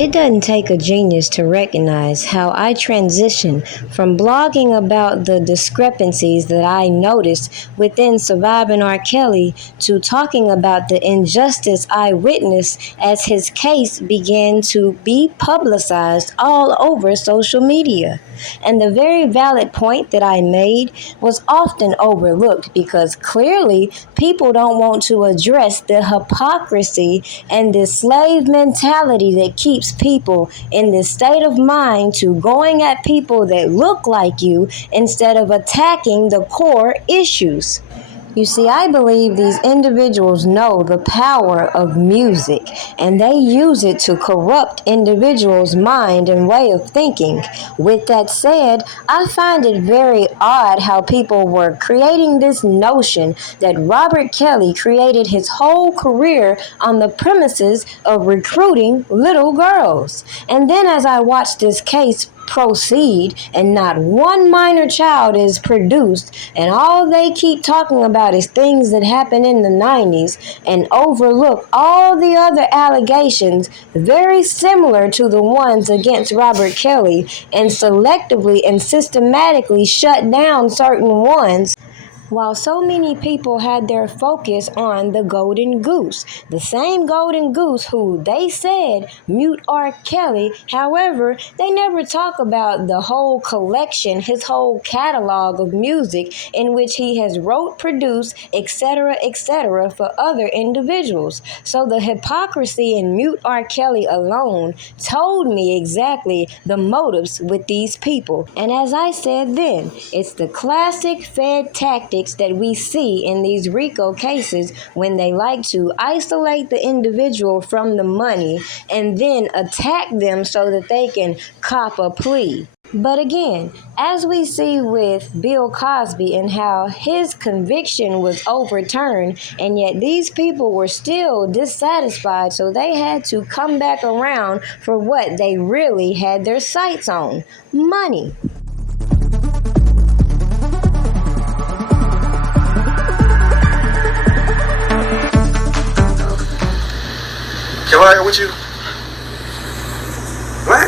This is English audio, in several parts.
It doesn't take a genius to recognize how I transitioned from blogging about the discrepancies that I noticed within surviving R. Kelly to talking about the injustice I witnessed as his case began to be publicized all over social media. And the very valid point that I made was often overlooked because clearly people don't want to address the hypocrisy and the slave mentality that keeps people in this state of mind to going at people that look like you instead of attacking the core issues. You see, I believe these individuals know the power of music, and they use it to corrupt individuals' mind and way of thinking. With that said, I find it very odd how people were creating this notion that Robert Kelly created his whole career on the premises of recruiting little girls. And then as I watched this case proceed and not one minor child is produced and all they keep talking about is things that happened in the 90s and overlook all the other allegations very similar to the ones against Robert Kelly and selectively and systematically shut down certain ones. While so many people had their focus on the golden goose, the same golden goose who they said mute R. Kelly, however, they never talk about the whole collection, his whole catalog of music in which he has wrote, produced, etc., for other individuals. So the hypocrisy in mute R. Kelly alone told me exactly the motives with these people. And as I said then, it's the classic Fed tactic that we see in these RICO cases when they like to isolate the individual from the money and then attack them so that they can cop a plea. But again, as we see with Bill Cosby and how his conviction was overturned, and yet these people were still dissatisfied, so they had to come back around for what they really had their sights on: money. Can I get with you? What?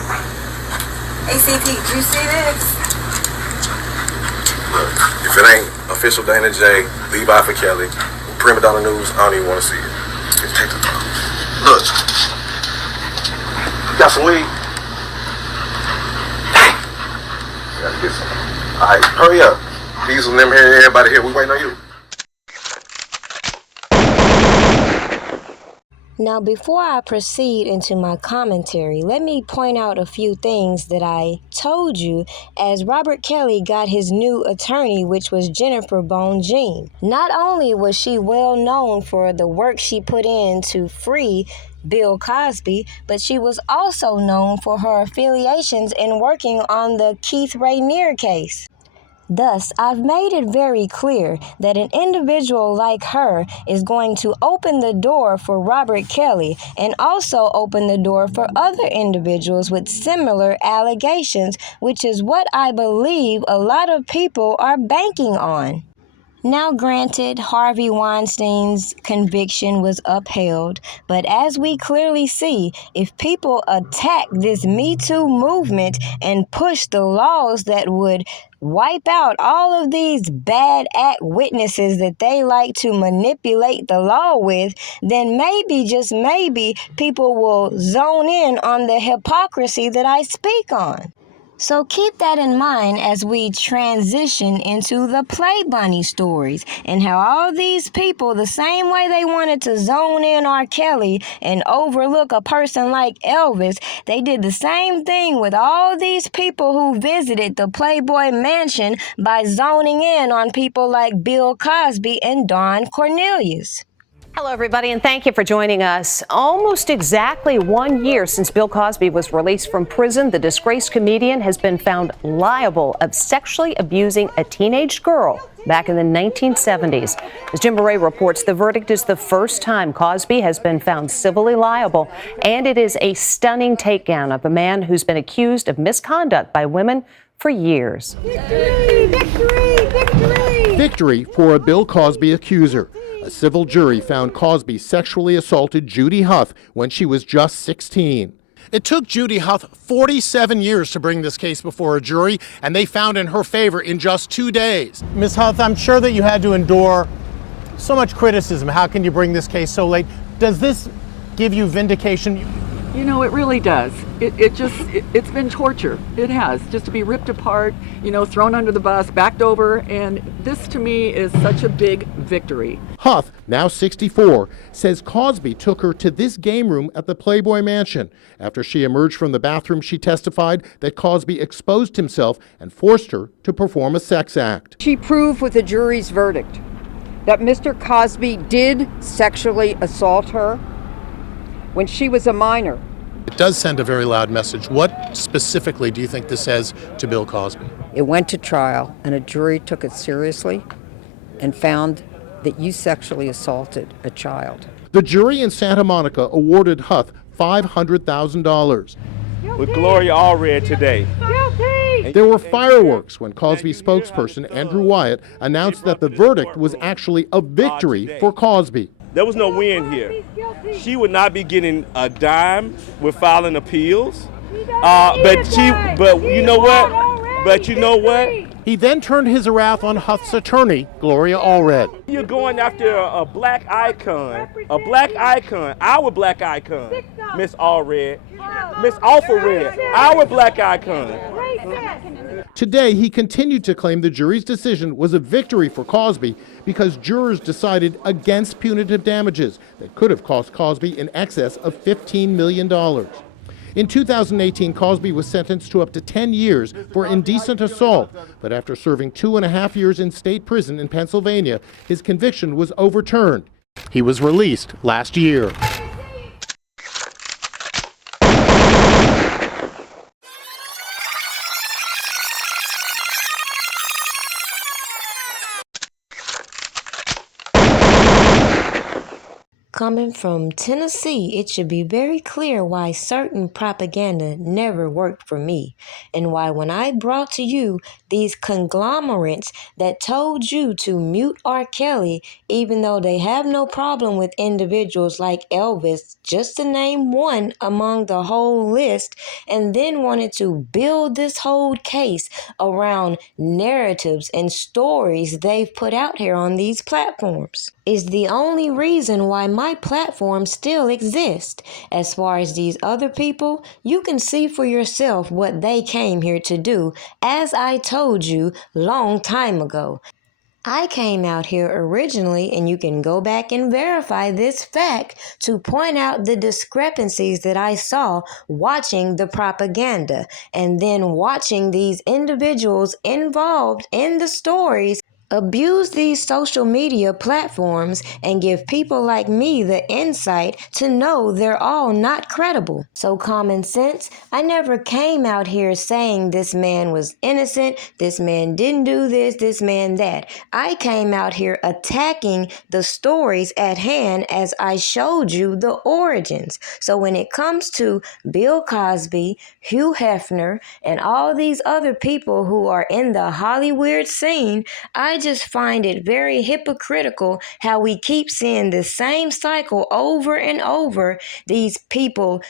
ACP, did you see this? Look, if it ain't official Dana J, Levi for Kelly, Primadonnanews, I don't even want to see it. Just take the phone. Look. You got some weed? Dang. Gotta get some. Alright, hurry up. Diesel and them here, everybody here, we waiting on you. Now, before I proceed into my commentary, let me point out a few things that I told you as Robert Kelly got his new attorney, which was Jennifer Bone Jean. Not only was she well known for the work she put in to free Bill Cosby, but she was also known for her affiliations in working on the Keith Raniere case. Thus, I've made it very clear that an individual like her is going to open the door for Robert Kelly and also open the door for other individuals with similar allegations, which is what I believe a lot of people are banking on. Now, granted, Harvey Weinstein's conviction was upheld, but as we clearly see, if people attack this Me Too movement and push the laws that would wipe out all of these bad act witnesses that they like to manipulate the law with, then maybe, just maybe, people will zone in on the hypocrisy that I speak on. So keep that in mind as we transition into the Play Bunny stories and how all these people, the same way they wanted to zone in R. Kelly and overlook a person like Elvis, they did the same thing with all these people who visited the Playboy mansion by zoning in on people like Bill Cosby and Don Cornelius. Hello, everybody, and thank you for joining us. Almost exactly 1 year since Bill Cosby was released from prison, the disgraced comedian has been found liable of sexually abusing a teenage girl back in the 1970s. As Jim Murray reports, the verdict is the first time Cosby has been found civilly liable, and it is a stunning takedown of a man who's been accused of misconduct by women for years. Victory! Victory! Victory! Victory for a Bill Cosby accuser. A civil jury found Cosby sexually assaulted Judy Huff when she was just 16. It took Judy Huth 47 years to bring this case before a jury, and they found in her favor in just 2 days. Ms. Huth, I'm sure that you had to endure so much criticism. How can you bring this case so late? Does this give you vindication? You know, it really does. It's been torture. It has, just to be ripped apart, you know, thrown under the bus, backed over, and this to me is such a big victory. Huth, now 64, says Cosby took her to this game room at the Playboy Mansion. After she emerged from the bathroom, she testified that Cosby exposed himself and forced her to perform a sex act. She proved with the jury's verdict that Mr. Cosby did sexually assault her when she was a minor. It does send a very loud message. What specifically do you think this says to Bill Cosby? It went to trial, and a jury took it seriously and found that you sexually assaulted a child. The jury in Santa Monica awarded Huth $500,000. With Gloria Allred today. There were fireworks when Cosby spokesperson Andrew Wyatt announced that the verdict was actually a victory for Cosby. There was no win here. She would not be getting a dime with filing appeals. But you know what? He then turned his wrath on Huth's attorney, Gloria Allred. You're going after a black icon, our black icon, Miss Allred, Miss Alpha Red, our black icon. Today, he continued to claim the jury's decision was a victory for Cosby because jurors decided against punitive damages that could have cost Cosby in excess of $15 million. In 2018, Cosby was sentenced to up to 10 years for indecent assault, but after serving 2.5 years in state prison in Pennsylvania, his conviction was overturned. He was released last year. Coming from Tennessee, it should be very clear why certain propaganda never worked for me, and why when I brought to you these conglomerates that told you to mute R. Kelly, even though they have no problem with individuals like Elvis, just to name one among the whole list, and then wanted to build this whole case around narratives and stories they've put out here on these platforms, is the only reason why my platform still exists. As far as these other people, you can see for yourself what they came here to do, as I told you long time ago. I came out here originally, and you can go back and verify this fact, to point out the discrepancies that I saw watching the propaganda and then watching these individuals involved in the stories abuse these social media platforms and give people like me the insight to know they're all not credible. So common sense, I never came out here saying this man was innocent, this man didn't do this, this man that. I came out here attacking the stories at hand as I showed you the origins. So when it comes to Bill Cosby, Hugh Hefner, and all these other people who are in the Hollywood scene, I just find it very hypocritical how we keep seeing the same cycle over and over. These people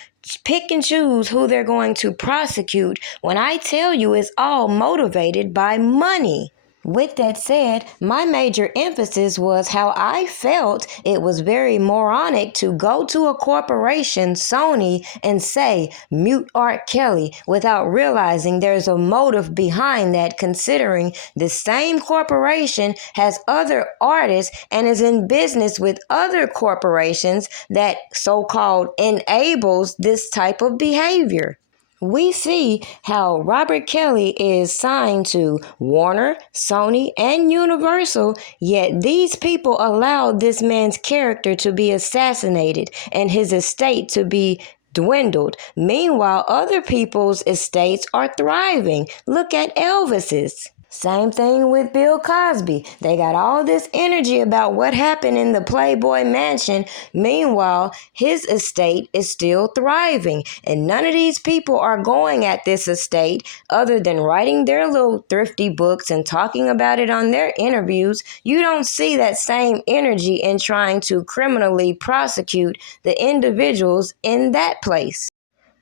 pick and choose who they're going to prosecute when I tell you it's all motivated by money. With that said, my major emphasis was how I felt it was very moronic to go to a corporation, Sony, and say, mute R. Kelly, without realizing there's a motive behind that, considering the same corporation has other artists and is in business with other corporations that so-called enables this type of behavior. We see how Robert Kelly is signed to Warner, Sony, and Universal, yet these people allowed this man's character to be assassinated and his estate to be dwindled. Meanwhile, other people's estates are thriving. Look at Elvis's. Same thing with Bill Cosby. They got all this energy about what happened in the Playboy Mansion. Meanwhile, his estate is still thriving. And none of these people are going at this estate other than writing their little thrifty books and talking about it on their interviews. You don't see that same energy in trying to criminally prosecute the individuals in that place.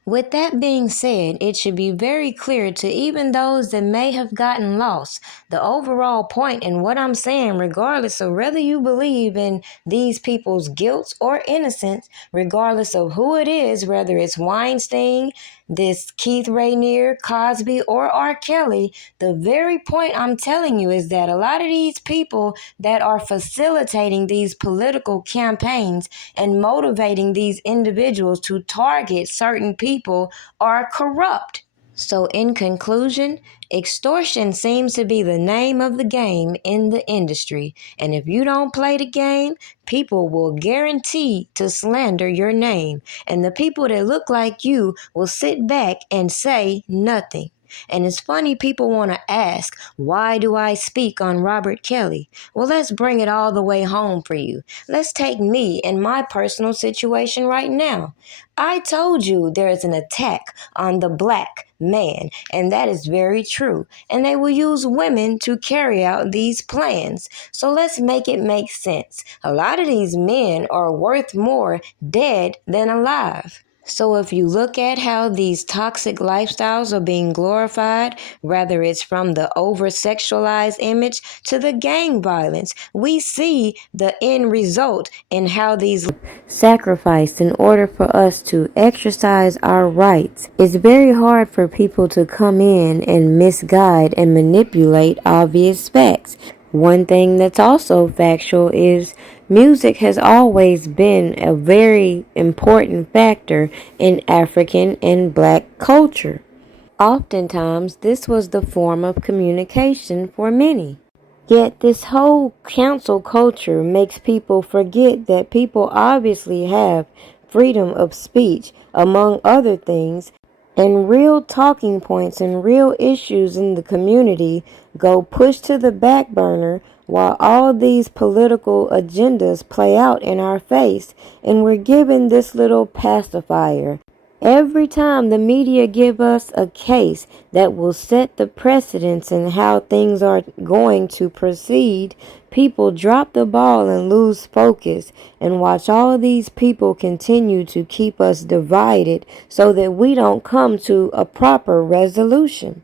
With that being said, it should be very clear to even those that may have gotten lost the overall point in what I'm saying, regardless of whether you believe in these people's guilt or innocence, regardless of who it is, whether it's Weinstein, this Keith Rainier, Cosby, or R. Kelly. The very point I'm telling you is that a lot of these people that are facilitating these political campaigns and motivating these individuals to target certain people are corrupt. So, in conclusion, extortion seems to be the name of the game in the industry. And if you don't play the game, people will guarantee to slander your name. And the people that look like you will sit back and say nothing. And it's funny people want to ask, why do I speak on Robert Kelly? Well, let's bring it all the way home for you. Let's take me and my personal situation right now. I told you there is an attack on the black man, and that is very true. And they will use women to carry out these plans. So let's make it make sense. A lot of these men are worth more dead than alive. So if you look at how these toxic lifestyles are being glorified, whether it's from the over-sexualized image to the gang violence, we see the end result in how these sacrificed in order for us to exercise our rights. It's very hard for people to come in and misguide and manipulate obvious facts. One thing that's also factual is music has always been a very important factor in African and black culture. Oftentimes, this was the form of communication for many. Yet this whole cancel culture makes people forget that people obviously have freedom of speech, among other things, and real talking points and real issues in the community go pushed to the back burner while all these political agendas play out in our face, and we're given this little pacifier. Every time the media give us a case that will set the precedence in how things are going to proceed, people drop the ball and lose focus and watch all these people continue to keep us divided so that we don't come to a proper resolution.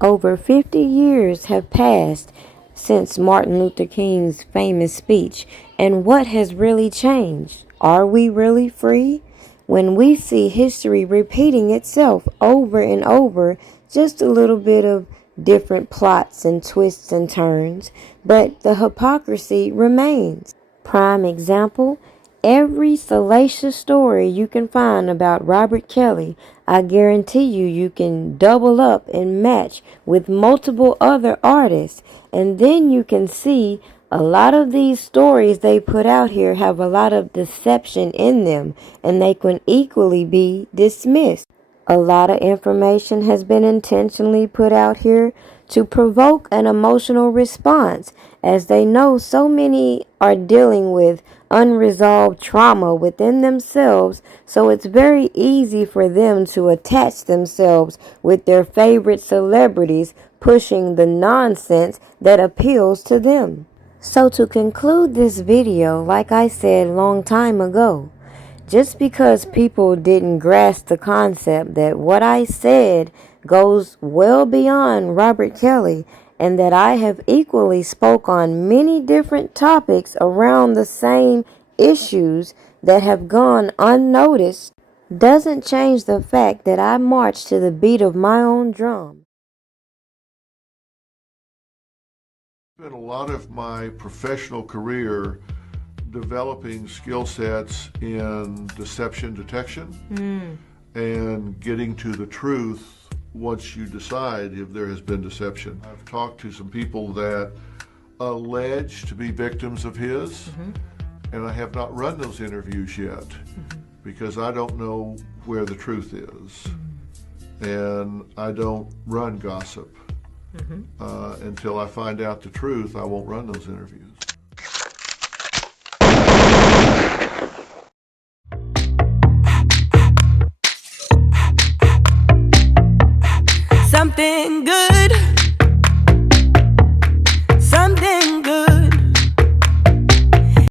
Over 50 years have passed since Martin Luther King's famous speech, and what has really changed? Are we really free? When we see history repeating itself over and over, just a little bit of different plots and twists and turns, but the hypocrisy remains. Prime example, every salacious story you can find about Robert Kelly, I guarantee you can double up and match with multiple other artists, and then you can see a lot of these stories they put out here have a lot of deception in them, and they can equally be dismissed. A lot of information has been intentionally put out here to provoke an emotional response, as they know so many are dealing with unresolved trauma within themselves, so it's very easy for them to attach themselves with their favorite celebrities pushing the nonsense that appeals to them. So to conclude this video, like I said long time ago, just because people didn't grasp the concept that what I said goes well beyond Robert Kelly, and that I have equally spoke on many different topics around the same issues that have gone unnoticed, doesn't change the fact that I march to the beat of my own drum. Spent a lot of my professional career developing skill sets in deception detection and getting to the truth once you decide if there has been deception. I've talked to some people that allege to be victims of his, and I have not run those interviews yet because I don't know where the truth is, and I don't run gossip. Until I find out the truth, I won't run those interviews.